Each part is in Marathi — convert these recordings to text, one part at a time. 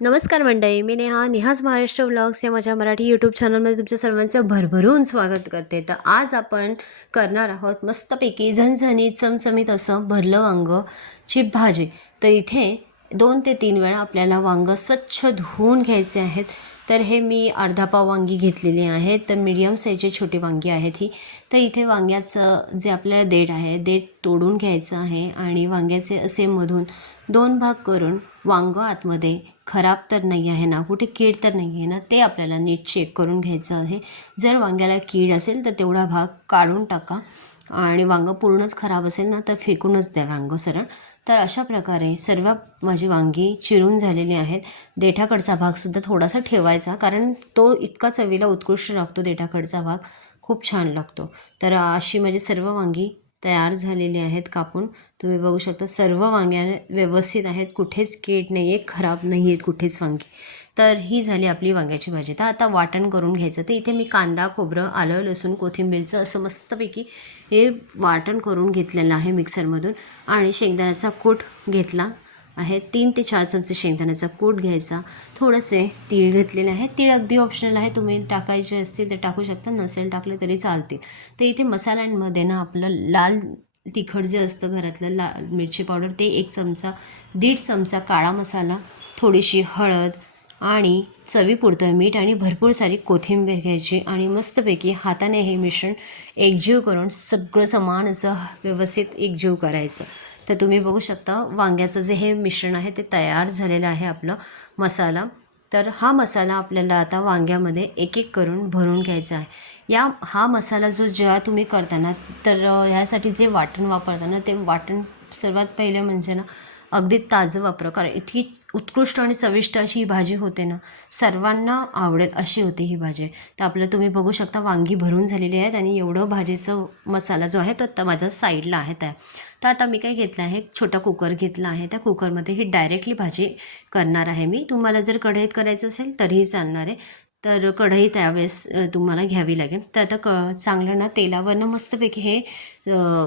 नमस्कार मंडळी, मी नेहाज महाराष्ट्र व्लॉग्स या माझ्या मराठी यूट्यूब चॅनलमध्ये तुमच्या सर्वांचं भरभरून स्वागत करते। तर आज आपण करणार आहोत मस्तपैकी झणझणीत चमचमीत असं भरलं वांगची भाजी। तर इथे 2 ते 3 वेळा आपल्याला वांग स्वच्छ धुवून घ्यायचे आहेत। तर हे मी अर्धा पाव वांगी घेतलेली आहेत। तर मीडियम साईजची छोटी वांगी आहेत ही। तर इथे वांग्याचं जे आपल्याला देठ आहे देठ तोडून घ्यायचं आहे आणि वांग्याचे असे मधून 2 भाग करून वांग आतमध्ये खराब तर नाही आहे ना, कुठे कीड तर नाही आहे ना, ते आपल्याला नीट चेक करून घ्यायचं आहे। जर वांग्याला कीड असेल तर तेवढा भाग काढून टाका आणि वांग पूर्णच खराब असेल ना तर फेकूनच द्या वांग सरळ। तर अशा प्रकारे सर्व माझी वांगी चिरून झालेली आहेत। देठाकडचा भागसुद्धा थोडासा ठेवायचा, कारण तो इतका चवीला उत्कृष्ट लागतो, देठाकडचा भाग खूप छान लागतो। तर अशी माझी सर्व वांगी तयार झालेली आहेत कापून। तुम्ही बघू शकता सर्व वांग्या व्यवस्थित आहेत, कुठेच कीड नाही आहे, खराब नाही आहेत कुठेच वांगी। तर ही झाली आपली वांग्याची भाजी। तर आता वाटण करून घ्यायचं। तर इथे मी कांदा, खोबरं, आलं, लसूण, कोथिंबीरचं असं मस्तपैकी हे वाटण करून घेतलेलं आहे मिक्सरमधून आणि शेंगदाण्याचा कूट घेतला आहे। 3 ते 4 चमचे शेंगदाण्याचा कूट घ्यायचा। थोडेसे तीळ घेतलेले आहे। तीळ अगदी ऑप्शनल आहे, तुम्ही टाकायचे असतील तर टाकू शकता, नसेल टाकले तरी चालतील। तर इथे मसाल्यांमध्ये ना आपलं लाल तिखट जे असतं घरातलं, लाल मिरची पावडर ते 1 चमचा, 1.5 चमचा काळा मसाला, थोडीशी हळद आणि चवीपुरतं मीठ आणि भरपूर सारी कोथिंबीर घ्यायची आणि मस्तपैकी हाताने हे मिश्रण एकजीव करून सगळं समान असं व्यवस्थित एकजीव करायचं। तर तुम्ही बघू शकता वांग्याचं जे हे मिश्रण आहे ते तयार झालेलं आहे आपलं मसाला। तर हा मसाला आपल्याला आता वांग्यामध्ये एक एक करून भरून घ्यायचा आहे। हा मसाला जेव्हा तुम्ही करताना तर ह्यासाठी जे वाटण वापरताना ते वाटण सर्वात पहिले म्हणजे ना अगदी ताजं वापरा, कारण इतकी उत्कृष्ट आणि चविष्ट अशी ही भाजी होते ना, सर्वांना आवडेल अशी होती ही भाजी। तर आपलं तुम्ही बघू शकता वांगी भरून झालेली आहेत आणि एवढं भाजीचं मसाला जो आहे तो आता माझ्या साईडला आहे त्या। तर आता मी काय घेतलं आहे, छोटा कुकर घेतला आहे। त्या कुकरमध्ये ही डायरेक्टली भाजी करणार आहे मी। तुम्हाला जर कढईत करायचं असेल तरीही चालणार आहे, तर कढई त्यावेळेस तुम्हाला घ्यावी लागेल। तर आता चांगलं ना तेलावरनं मस्तपैकी हे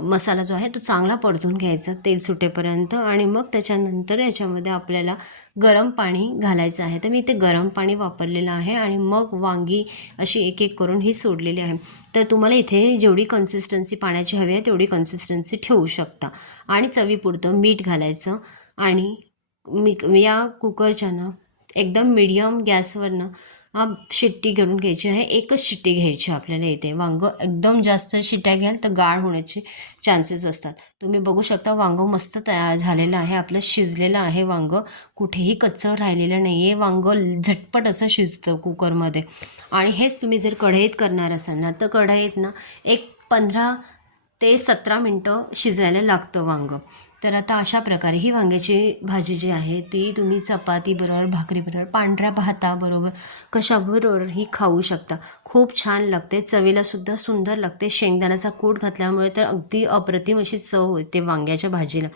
मसाला जो आहे तो चांगला परतून घ्यायचा तेल सुटेपर्यंत आणि मग त्याच्यानंतर याच्यामध्ये आपल्याला गरम पाणी घालायचं आहे। तर मी इथे गरम पाणी वापरलेलं आहे आणि मग वांगी अशी एक एक करून ही सोडलेली आहे। तर तुम्हाला इथे जेवढी कन्सिस्टन्सी पाण्याची हवी आहे तेवढी कन्सिस्टन्सी ठेवू शकता आणि चवीपुरतं मीठ घालायचं आणि या कुकरच्यानं एकदम मीडियम गॅसवरनं शिट्टी करून घ्यायची आहे। एकच शिट्टी घ्यायची आपल्याला इथे। वांगं एकदम जास्त शिट्ट्या घ्याल तर गाळ होण्याचे चान्सेस असतात। तुम्ही बघू शकता वांगं मस्त तयार झालेलं आहे, आपलं शिजलेलं आहे वांगं, कुठेही कच्चं राहिलेलं नाही आहे। वांगं झटपट असं शिजतं कुकरमध्ये। आणि हेच तुम्ही जर कढईत करणार असाल ना तर कढईत ना एक 15 ते 17 मिनटं शिजायला लागतं वांगं। तर आता अशा प्रकारे ही वांग्याची भाजी जी आहे ती तुम्ही चपातीबरोबर, भाकरीबरोबर, पांढऱ्या भाताबरोबर कशाबरोबरही खाऊ शकता। खूप छान लागते, चवीलासुद्धा सुंदर लागते। शेंगदाण्याचा कूट घातल्यामुळे तर अगदी अप्रतिम अशी चव येते वांग्याच्या भाजीला।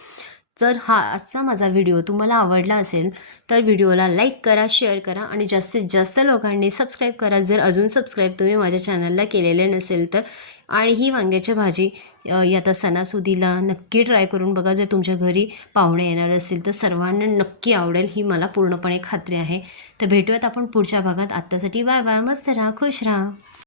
जर आजचा माझा व्हिडिओ तुम्हाला आवडला असेल तर व्हिडिओला लाईक करा, शेअर करा आणि जास्तीत जास्त लोकांनी सबस्क्राईब करा जर अजून सबस्क्राईब तुम्ही माझ्या चॅनलला केलेले नसेल तर। आणि ही वांग्याची भाजी आता सणासुदीला नक्की ट्राय करून बघा। जर तुमच्या घरी पाहुणे येणार असतील तर सर्वांना नक्की आवडेल, ही मला पूर्णपणे खात्री आहे। तर भेटूयात आपण पुढच्या भागात। आत्तासाठी बाय बाय, मस्त राहा, खुश राहा।